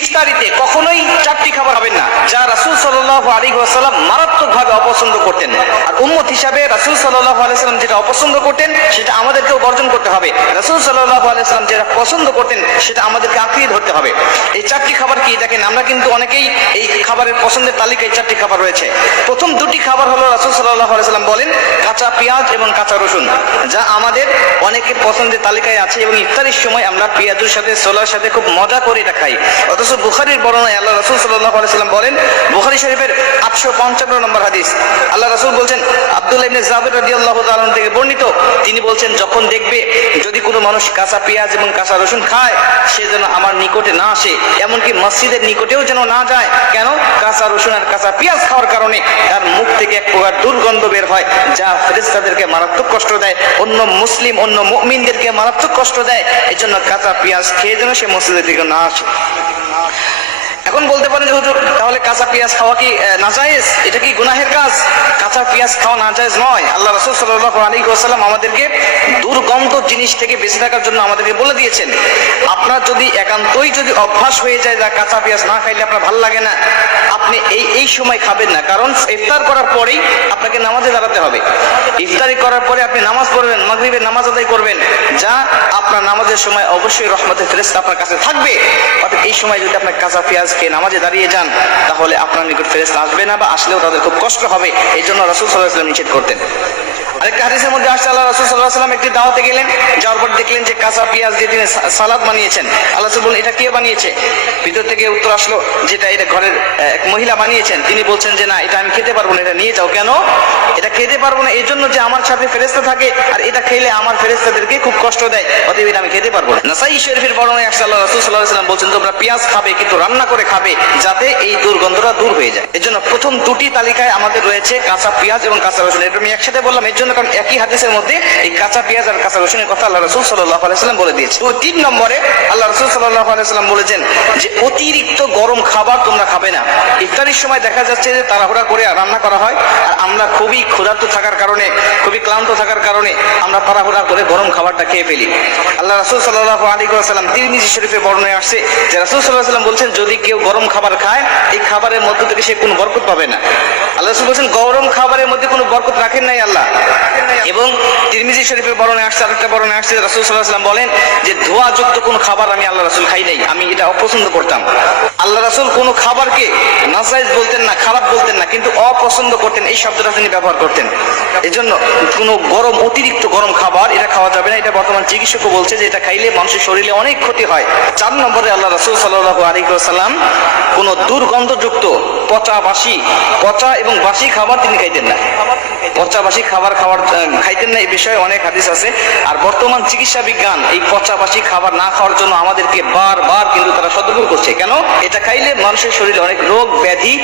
ইফতারিতে কখনোই চারটি খাবার হবেন না। যা রাসুল সাল আলী সাল্লাম করতেন আর উম্মত হিসাবে রাসূল সাল্লাল্লাহু আলাইহি ওয়াসাল্লাম যেটা অপছন্দ করতেন, সেটা আমাদেরকেও বর্জন করতে হবে। রাসূল সাল্লাল্লাহু আলাইহি ওয়াসাল্লাম যেটা পছন্দ করতেন, সেটা আমাদেরকে আঁকড়িয়ে ধরতে হবে। এই চারটি খাবার কি? দেখেন, আমরা কিন্তু অনেকেই এই খাবারের পছন্দের তালিকায় চারটি খাবার রয়েছে। প্রথম দুটি খাবার হলো রাসূল সাল্লাল্লাহু আলাইহি বলেন, কাঁচা পেঁয়াজ এবং কাঁচা রসুন, যা আমাদের অনেকের পছন্দের তালিকায় আছে এবং ইফতারির সময় আমরা পেঁয়াজের সাথে সোলার সাথে খুব মজা করে এটা খাই। অথচ বুখারির বর্ণনায় আল্লাহ রসুল সাল্লাহ আলাইসাল্লাম বলেন, বুখারি শরীফের আটশো পঞ্চান্ন নম্বর হাদিস, আল্লাহ রসুল বলছেন আব্দুল্লাহ ইবনে জাবের রাজি আল্লাহ তালন থেকে বর্ণিত, তিনি বলছেন, যখন দেখবে যদি কোনো মানুষ কাঁচা পেঁয়াজ এবং কাঁচা রসুন খায়, সে যেন আমার নিকটে না আসে, এমনকি মসজিদের নিকটেও যেন না যায়। কেন? কাঁচা রসুন আর কাঁচা পেঁয়াজ খাওয়ার কারণে তার মুখ থেকে এক প্রকার দুর্গন্ধ বের হয়, যা ফেরেস্তাদেরকে মারাত্মক কষ্ট দেয়, অন্য মুসলিম, অন্য মুমিনদেরকে মারাত্মক কষ্ট দেয়। এই জন্য কাঁচা পেঁয়াজ খেয়ে যেন সে মসজিদের দিকে না আসে। এখন বলতে পারেন যে হুজুর, তাহলে কাঁচা পেঁয়াজ খাওয়া কি নাজায়েজ? এটা কি গুনাহের কাজ? কাঁচা পেঁয়াজ খাওয়া নাজায়েজ নয়। আল্লাহ রসুল সাল্লাহ আলী ওসাল্লাম আমাদেরকে দুর্গন্ধ জিনিস থেকে বেঁচে থাকার জন্য আমাদেরকে বলে দিয়েছেন। আপনার যদি একান্তই যদি অভ্যাস হয়ে যায় যা কাঁচা পেঁয়াজ না খাইলে আপনার ভালো লাগে না, আপনি এই এই সময় খাবেন না। কারণ ইফতার করার পরেই আপনাকে নামাজে দাঁড়াতে হবে। ইফতারি করার পরে আপনি নামাজ পড়বেন, মাগরিবের নামাজ আদায় করবেন, যা আপনার নামাজের সময় অবশ্যই রহমতের ফেরেস্তা আপনার কাছে থাকবে। অর্থাৎ এই সময় যদি আপনার কাঁচা পেঁয়াজ খেয়ে নামাজে দাঁড়িয়ে যান, তাহলে আপনার নিকট ফেরেস্তা আসবে না বা আসলেও তাদের খুব কষ্ট হবে। এই জন্য রসুল সাল্লাহ নিষেধ করতেন। আরেকটা হাদিসের মধ্যে আসছে, আল্লাহ রসুল সাল্লাহ সাল্লাম একটি দাওয়াতে গেলেন, যাওয়ার পর দেখলেন যে কাঁচা পেঁয়াজ দিয়ে তিনি সালাদ বানিয়েছেন। আল্লাহ এটা কে বানিয়েছে? ভিতর থেকে উত্তর আসলো যেটা এটা ঘরের এক মহিলা বানিয়েছেন। তিনি বলছেন যে, না, এটা আমি খেতে পারব না, এটা নিয়ে যাও। কেন? এটা খেতে পারব না যে আমার সাথে থাকে, আর এটা খেলে আমার ফেরেস্তাদেরকে খুব কষ্ট দেয়। অতএব এটা আমি খেতে পারব না। নাসাই শরীফের বর্ণনায় আসছে, আল্লাহ রসুল সাল্লাহ বলছেন, তোমরা পেঁয়াজ খাবে, কিন্তু রান্না করে খাবে, যাতে এই দুর্গন্ধটা দূর হয়ে যায়। এর জন্য প্রথম দুটি তালিকায় আমাদের রয়েছে কাঁচা পেঁয়াজ এবং কাঁচা রসুন। এটা আমি একসাথে বললাম, এর জন্য কারণ একই হাদিসের মধ্যে এই কাঁচা পেঁয়াজ আর কাঁচা রসুনের কথা আল্লাহ রসুল সাল্লাহ আলাইসাল্লাম বলে দিয়েছে। তিন নম্বরে আল্লাহ রসুল সাল্লাহ আলাইসাল্লাম বলেছেন যে, অতিরিক্ত গরম খাবার তোমরা খাবে না। ইফতারির সময় দেখা যাচ্ছে যে তাড়াহুড়া করে রান্না করা হয়, আর আমরা খুবই ক্ষুধার্ত থাকার কারণে, খুবই ক্লান্ত থাকার কারণে আমরা তাড়াহুড়া করে গরম খাবারটা খেয়ে ফেলি। আল্লাহ রসুল সাল্লাহ আলী সাল্লাম তিরমিজি শরীফে বর্ণনায় আসছে যে সাল্লাহ সাল্লাম বলছেন, যদি কেউ গরম খাবার খায়, এই খাবারের মধ্য থেকে সে কোনো বরকত পাবে না। আল্লাহ রসুল বলছেন, গরম খাবারের মধ্যে কোনো বরকত রাখেন নাই আল্লাহ। তিরমিজি শরীফের বর্ণনা আসছে, আরেকটা বর্ণনা আসছে, রাসুল সাল্লাল্লাহু আলাইহি ওয়াসাল্লাম বলেন যে ধোঁয়াযুক্ত কোনো খাবার আমি আল্লাহ রাসূল খাই নাই, আমি এটা অপছন্দ করতাম। আল্লাহ রাসূল কোনো খাবারকে নাজায়েজ বলতেন না, খারাপ বলতেন না, কিন্তু অপছন্দ করতেন, এই শব্দটা তিনি ব্যবহার করতেন। এজন্য কোনো গরম, অতিরিক্ত গরম খাবার এটা খাওয়া যাবে না। এটা বর্তমান চিকিৎসকও বলছে যে এটা খাইলে মানুষের শরীরে অনেক ক্ষতি হয়। চার নম্বরে আল্লাহ রাসূল সাল্লাল্লাহু আলাইহি ওয়াসাল্লাম কোনো দুর্গন্ধযুক্ত পচা বাসি, পচা এবং বাসি খাবার তিনি খাইতেন না। পচাবাসি খাবার খাওয়ার খাইতেন না এই বিষয়ে অনেক হাদিস আছে। আর বর্তমান চিকিৎসা বিজ্ঞান এই পচাবাসি খাবার না খাওয়ার জন্য আমাদেরকে বারবার কিন্তু তারা সতর্ক করছে। কেন? এটা খাইলে মানুষের শরীরে অনেক রোগ ব্যাধি